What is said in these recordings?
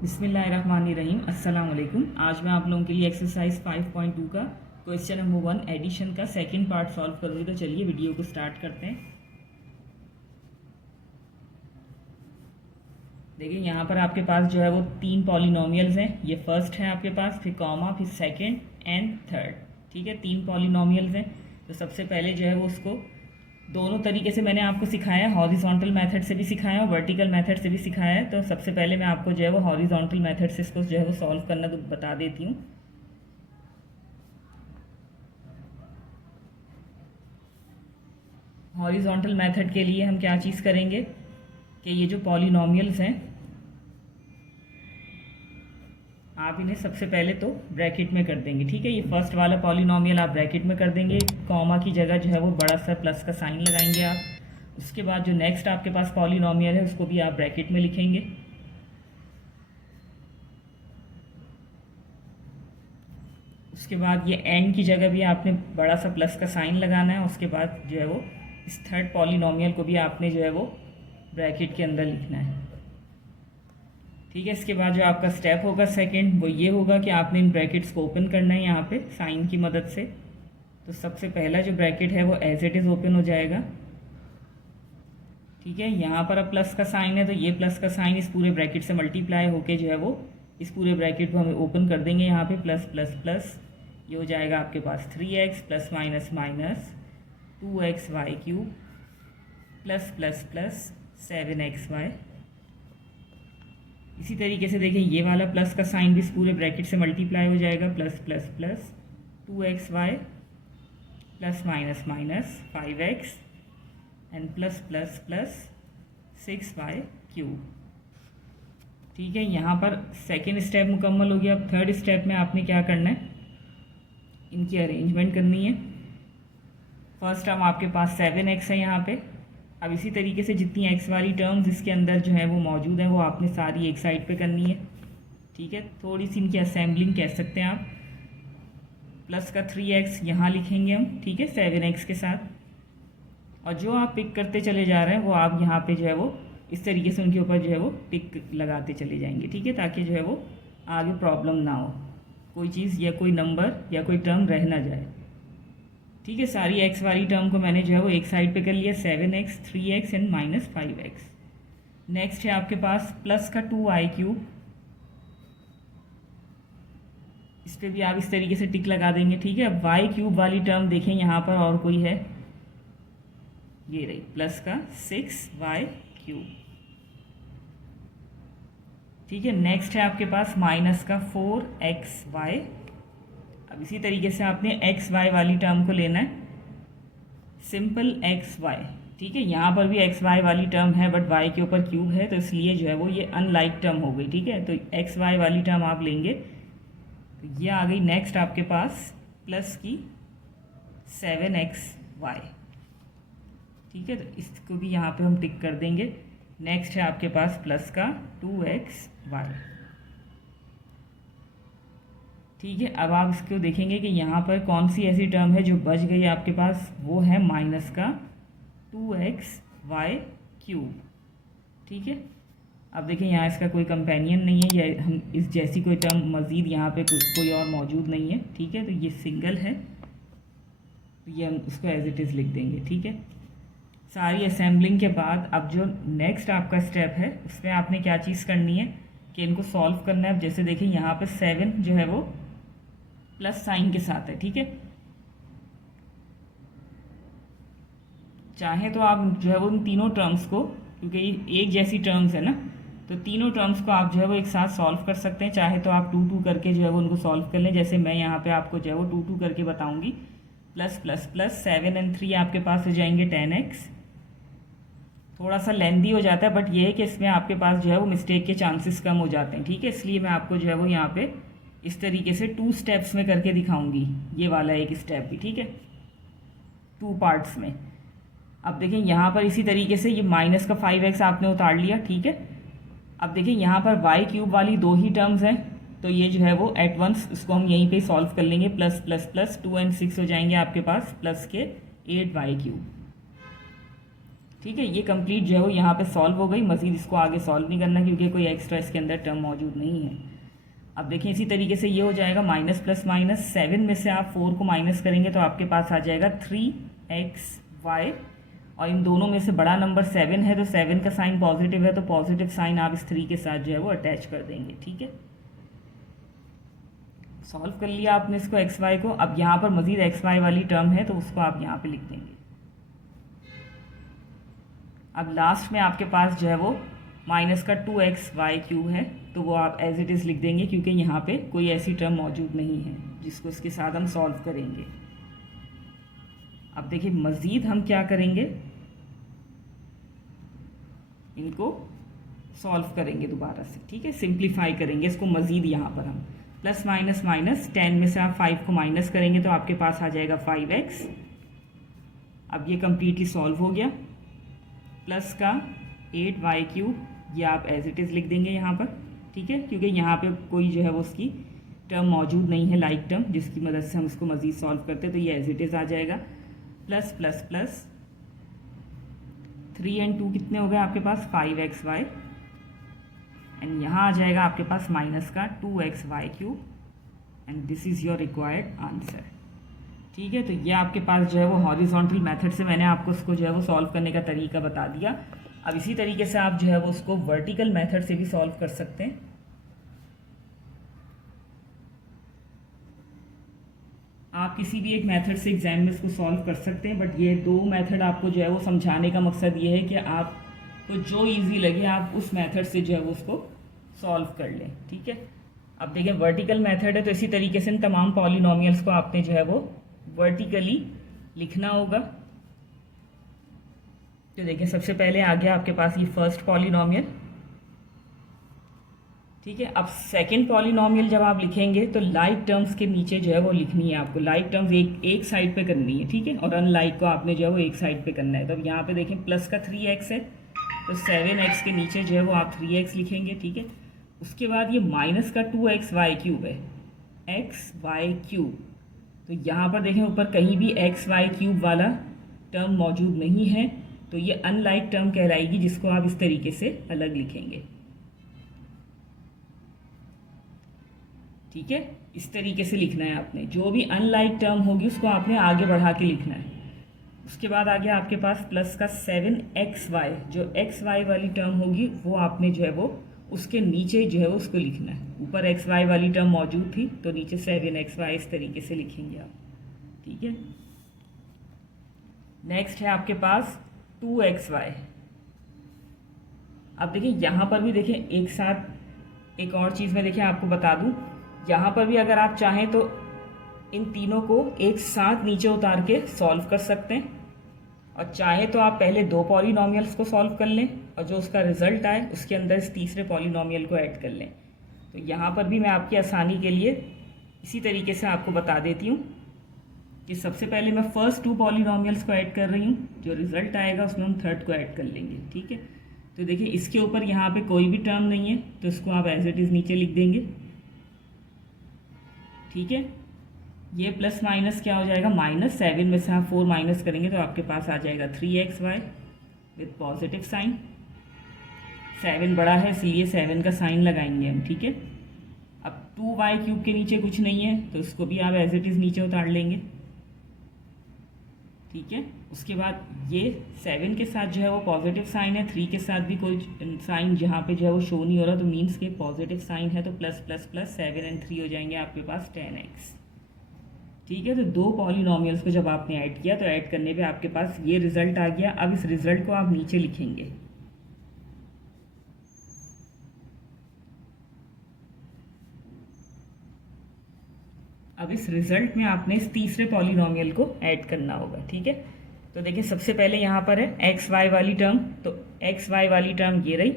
बिस्मिल्लाहिर्रहमानिर्रहीम। अस्सलाम वालेकुम। आज मैं आप लोगों के लिए एक्सरसाइज 5.2 का क्वेश्चन नंबर 1 एडिशन का सेकंड पार्ट सॉल्व करूँगी। तो चलिए वीडियो को स्टार्ट करते हैं। देखिए यहाँ पर आपके पास जो है वो 3 पॉलिनोमियल्स हैं। ये फर्स्ट है आपके पास, फिर कॉमा, फिर सेकंड एंड थर्ड। ठीक है, 3 पॉलिनोमियल्स हैं। तो सबसे पहले जो है वो उसको दोनों तरीके से मैंने आपको सिखाया है, हॉरिजॉन्टल मेथड से भी सिखाया है और वर्टिकल मेथड से भी सिखाया है। तो सबसे पहले मैं आपको जो है वो हॉरिजॉन्टल मेथड से इसको जो है वो सॉल्व करना तो बता देती हूँ। हॉरिजॉन्टल मेथड के लिए हम क्या चीज़ करेंगे कि ये जो पॉलिनोमियल्स हैं आप इन्हें सबसे पहले तो ब्रैकेट में कर देंगे। ठीक है, ये फर्स्ट वाला पॉलिनोमियल आप ब्रैकेट में कर देंगे, कॉमा की जगह जो है वो बड़ा सा प्लस का साइन लगाएंगे आप। उसके बाद जो नेक्स्ट आपके पास पॉलिनोमियल है उसको भी आप ब्रैकेट में लिखेंगे। उसके बाद ये एंड की जगह भी आपने बड़ा सा प्लस का साइन लगाना है। उसके बाद जो है वो इस थर्ड पॉलिनोमियल को भी आपने जो है वो ब्रैकेट के अंदर लिखना है। ठीक है, इसके बाद जो आपका स्टेप होगा सेकंड, वो ये होगा कि आपने इन ब्रैकेट्स को ओपन करना है यहाँ पे साइन की मदद से। तो सबसे पहला जो ब्रैकेट है वो एज इट इज़ ओपन हो जाएगा। ठीक है, यहाँ पर अब प्लस का साइन है तो ये प्लस का साइन इस पूरे ब्रैकेट से मल्टीप्लाई होके जो है वो इस पूरे ब्रैकेट को हमें ओपन कर देंगे। यहाँ पे प्लस प्लस प्लस ये हो जाएगा आपके पास 3x plus minus minus 2xy³ plus plus plus 7xy। इसी तरीके से देखें ये वाला प्लस का साइन भी इस पूरे ब्रैकेट से मल्टीप्लाई हो जाएगा। Plus plus plus 2xy plus minus minus 5x and plus plus plus 6y³। ठीक है, यहाँ पर सेकेंड स्टेप मुकम्मल हो गया। अब थर्ड स्टेप में आपने क्या करना है, इनकी अरेंजमेंट करनी है। फर्स्ट हम आपके पास 7x है यहाँ पे। अब इसी तरीके से जितनी x वाली टर्म्स इसके अंदर जो है वो मौजूद है वो आपने सारी एक साइड पे करनी है। ठीक है, थोड़ी सी इनकी असेंबलिंग कह सकते हैं आप। प्लस का 3x यहाँ लिखेंगे हम, ठीक है, 7x के साथ। और जो आप पिक करते चले जा रहे हैं वो आप यहाँ पे जो है वो इस तरीके से उनके ऊपर जो है वो टिक लगाते चले जाएंगे। ठीक है, ताकि जो है वो आगे प्रॉब्लम ना हो, कोई चीज़ या कोई नंबर या कोई टर्म रह ना जाए। ठीक है, सारी x वाली टर्म को मैंने जो है वो एक साइड पे कर लिया, 7x 3x and minus 5x। Next है आपके पास प्लस का 2y³। इस पर भी आप इस तरीके से टिक लगा देंगे। ठीक है, अब y³ वाली टर्म देखें यहाँ पर और कोई है, ये रही प्लस का 6y³। ठीक है, नेक्स्ट है आपके पास माइनस का 4xy। अब इसी तरीके से आपने एक्स वाई वाली टर्म को लेना है, सिंपल एक्स वाई। ठीक है, यहाँ पर भी एक्स वाई वाली टर्म है बट वाई के ऊपर क्यूब है तो इसलिए जो है वो ये अनलाइक टर्म हो गई। ठीक है, तो एक्स वाई वाली टर्म आप लेंगे तो ये आ गई। नेक्स्ट आपके पास प्लस की 7xy। ठीक है, तो इसको भी यहाँ पे हम टिक कर देंगे। नेक्स्ट है आपके पास प्लस का 2xy। ठीक है, अब आप इसको देखेंगे कि यहाँ पर कौन सी ऐसी टर्म है जो बच गई आपके पास, वो है माइनस का 2xy³। ठीक है, अब देखें यहाँ इसका कोई कंपेनियन नहीं है या हम इस जैसी कोई टर्म मज़ीद यहाँ पे कोई और मौजूद नहीं है। ठीक है, तो ये सिंगल है तो ये हम इसको एज इट इज़ लिख देंगे। ठीक है, सारी असेंबलिंग के बाद अब जो नेक्स्ट आपका स्टेप है उसमें आपने क्या चीज़ करनी है कि इनको सॉल्व करना है। अब जैसे देखें यहाँ पे 7 जो है वो प्लस साइन के साथ है। ठीक है, चाहे तो आप जो है वो उन तीनों टर्म्स को, क्योंकि एक जैसी टर्म्स है ना, तो तीनों टर्म्स को आप जो है वो एक साथ सॉल्व कर सकते हैं। चाहे तो आप 2 2 करके जो है वो उनको सॉल्व कर लें, जैसे मैं यहाँ पे आपको जो है वो 2 2 करके बताऊंगी। प्लस प्लस प्लस 7 एंड 3 आपके पास हो जाएंगे 10x। थोड़ा सा लेंदी हो जाता है बट ये है कि इसमें आपके पास जो है वो मिस्टेक के चांसेस कम हो जाते हैं। ठीक है, इसलिए मैं आपको जो है वो यहाँ पे इस तरीके से 2 स्टेप्स में करके दिखाऊंगी, ये वाला एक स्टेप भी। ठीक है, 2 पार्ट्स में। अब देखें यहाँ पर इसी तरीके से ये माइनस का 5x आपने उतार लिया। ठीक है, अब देखें यहाँ पर y³ वाली 2 ही टर्म्स हैं तो ये जो है वो एट वंस इसको हम यहीं पे सॉल्व कर लेंगे। प्लस प्लस प्लस 2 एंड 6 हो जाएंगे आपके पास प्लस के 8y³। ठीक है, ये कंप्लीट जो है वो यहाँ पे सॉल्व हो गई। मज़ीद इसको आगे सॉल्व नहीं करना क्योंकि कोई एक्स्ट्रा इसके अंदर टर्म मौजूद नहीं है। अब देखिए इसी तरीके से ये हो जाएगा माइनस प्लस माइनस, 7 में से आप 4 को माइनस करेंगे तो आपके पास आ जाएगा 3xy, और इन दोनों में से बड़ा नंबर 7 है तो 7 का साइन पॉजिटिव है तो पॉजिटिव साइन आप इस 3 के साथ जो है वो अटैच कर देंगे। ठीक है, सॉल्व कर लिया आपने इसको एक्स वाई को। अब यहाँ पर मज़ीद एक्स वाई वाली टर्म है तो उसको आप यहाँ पे लिख देंगे। अब लास्ट में आपके पास जो है वो माइनस का 2xy³ है तो वो आप एज इट इज़ लिख देंगे क्योंकि यहाँ पे कोई ऐसी टर्म मौजूद नहीं है जिसको इसके साथ हम सॉल्व करेंगे। अब देखिए मज़ीद हम क्या करेंगे, इनको सॉल्व करेंगे दोबारा से। ठीक है, सिंप्लीफाई करेंगे इसको मज़ीद। यहाँ पर हम प्लस माइनस माइनस, 10 में से आप 5 को माइनस करेंगे तो आपके पास आ जाएगा 5x। अब ये कम्प्लीटली सॉल्व हो गया। प्लस का 8y³ ये आप एज इट इज़ लिख देंगे यहाँ पर। ठीक है, क्योंकि यहाँ पे कोई जो है वो उसकी टर्म मौजूद नहीं है, लाइक टर्म, जिसकी मदद से हम इसको मज़ीद सॉल्व करते हैं तो ये एज इट इज़ आ जाएगा। प्लस प्लस प्लस 3 और 2 कितने हो गए आपके पास 5xy, एंड यहाँ आ जाएगा आपके पास माइनस का 2xy³ and this is your required answer. ठीक है, तो ये आपके पास जो है वो हॉरिजॉन्टल मेथड से मैंने आपको उसको जो है वो सॉल्व करने का तरीका बता दिया। अब इसी तरीके से आप जो है वो उसको वर्टिकल मेथड से भी सॉल्व कर सकते हैं। आप किसी भी एक मेथड से एग्जाम में इसको सॉल्व कर सकते हैं, बट ये दो मेथड आपको जो है वो समझाने का मकसद ये है कि आपको जो इजी लगे आप उस मेथड से जो है वो उसको सॉल्व कर लें। ठीक है, अब देखिए वर्टिकल मेथड है तो इसी तरीके से इन तमाम पॉलिनोमियल्स को आपने जो है वो वर्टिकली लिखना होगा। तो देखिए सबसे पहले आ गया आपके पास ये फर्स्ट पॉलिनोमियल। ठीक है, अब सेकंड पॉलिनोमियल जब आप लिखेंगे तो लाइक टर्म्स के नीचे जो है वो लिखनी है आपको। लाइक टर्म्स एक साइड पे करनी है। ठीक है, और अनलाइक को आपने जो है वो एक साइड पे करना है। तो अब यहाँ पे देखें प्लस का 3x है तो 7x के नीचे जो है वो आप 3x लिखेंगे। ठीक है, उसके बाद ये माइनस का 2xy³ है, xy³। तो यहाँ पर देखें ऊपर कहीं भी xy³ वाला टर्म मौजूद नहीं है तो ये अनलाइक टर्म कहलाएगी, जिसको आप इस तरीके से अलग लिखेंगे। ठीक है, इस तरीके से लिखना है आपने। जो भी अनलाइक टर्म होगी उसको आपने आगे बढ़ा के लिखना है। उसके बाद आ गया आपके पास प्लस का 7xy, जो xy वाली टर्म होगी वो आपने जो है वो उसके नीचे जो है वो उसको लिखना है। ऊपर xy वाली टर्म मौजूद थी तो नीचे 7xy इस तरीके से लिखेंगे आप। ठीक है, नेक्स्ट है आपके पास 2xy। अब देखिए यहाँ पर भी देखिए एक साथ एक और चीज़ मैं देखिए आपको बता दूँ, यहाँ पर भी अगर आप चाहें तो इन तीनों को एक साथ नीचे उतार के सॉल्व कर सकते हैं, और चाहे तो आप पहले दो पॉलिनोमियल्स को सॉल्व कर लें और जो उसका रिजल्ट आए उसके अंदर इस तीसरे पॉलिनोमियल को ऐड कर लें। तो यहाँ पर भी मैं आपकी आसानी के लिए इसी तरीके से आपको बता देती हूँ कि सबसे पहले मैं फर्स्ट 2 पॉलिनोमियल्स को ऐड कर रही हूँ, जो रिजल्ट आएगा उसमें हम थर्ड को ऐड कर लेंगे। ठीक है, तो देखिए इसके ऊपर यहाँ पे कोई भी टर्म नहीं है तो इसको आप एज इट इज़ नीचे लिख देंगे। ठीक है, ये प्लस माइनस क्या हो जाएगा माइनस, 7 में से आप 4 माइनस करेंगे तो आपके पास आ जाएगा 3xy विथ पॉजिटिव साइन। 7 बड़ा है इसलिए 7 का साइन लगाएंगे हम। ठीक है, अब 2y³ के नीचे कुछ नहीं है तो इसको भी आप एज इट इज़ नीचे उतार लेंगे। ठीक है, उसके बाद ये 7 के साथ जो है वो पॉजिटिव साइन है, 3 के साथ भी कोई साइन जहाँ पे जो है वो शो नहीं हो रहा तो मीन्स के पॉजिटिव साइन है, तो प्लस प्लस प्लस 7 और 3 हो जाएंगे आपके पास 10x। ठीक है, तो दो पॉलिनोमियल्स को जब आपने ऐड किया तो ऐड करने पे आपके पास ये रिजल्ट आ गया। अब इस रिजल्ट को आप नीचे लिखेंगे। अब इस रिजल्ट में आपने इस तीसरे पॉलिनोमियल को ऐड करना होगा। ठीक है, तो देखिए सबसे पहले यहाँ पर है xy वाली टर्म, तो xy वाली टर्म ये रही,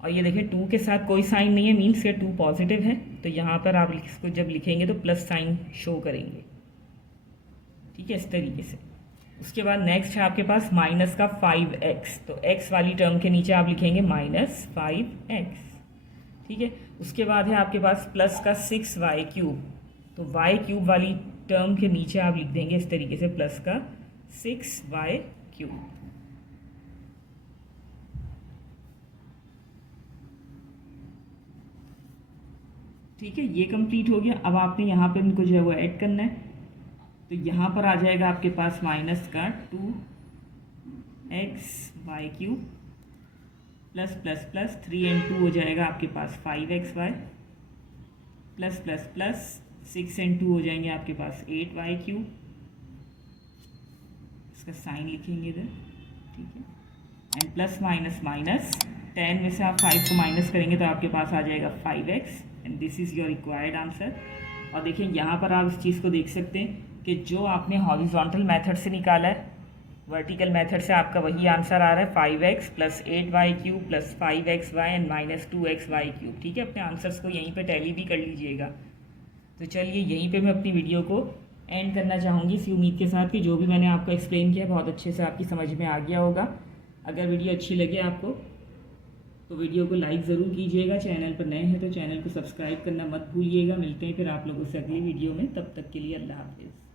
और ये देखिए 2 के साथ कोई साइन नहीं है, मीन्स ये 2 पॉजिटिव है, तो यहाँ पर आप इसको जब लिखेंगे तो प्लस साइन शो करेंगे। ठीक है, इस तरीके से। उसके बाद नेक्स्ट है आपके पास माइनस का 5x, तो x वाली टर्म के नीचे आप लिखेंगे माइनस 5x। ठीक है, उसके बाद है आपके पास प्लस का 6y³, तो y³ वाली टर्म के नीचे आप लिख देंगे इस तरीके से प्लस का 6y³। ठीक है, ये कंप्लीट हो गया। अब आपने यहाँ पर इनको जो है वो ऐड करना है, तो यहाँ पर आ जाएगा आपके पास माइनस का 2xy³ plus plus plus 3 and 2 हो जाएगा आपके पास 5xy plus plus plus 6 and 2 हो जाएंगे आपके पास 8y³। इसका साइन लिखेंगे इधर, ठीक है, एंड प्लस माइनस माइनस 10 में से आप 5 को माइनस करेंगे तो आपके पास आ जाएगा 5x and this is your required answer. और देखिए यहाँ पर आप इस चीज़ को देख सकते हैं कि जो आपने हॉरिजॉन्टल मेथड से निकाला है, वर्टिकल मेथड से आपका वही आंसर आ रहा है 5x plus 8y³ plus 5xy and minus 2xy³। ठीक है, अपने आंसर्स को यहीं पे टैली भी कर लीजिएगा। तो चलिए यहीं पे मैं अपनी वीडियो को एंड करना चाहूँगी इसी उम्मीद के साथ कि जो भी मैंने आपको एक्सप्लेन किया बहुत अच्छे से आपकी समझ में आ गया होगा। अगर वीडियो अच्छी लगे आपको तो वीडियो को लाइक ज़रूर कीजिएगा, चैनल पर नए हैं तो चैनल को सब्सक्राइब करना मत भूलिएगा। मिलते हैं फिर आप लोगों से अगली वीडियो में, तब तक के लिए अल्लाह हाफिज़।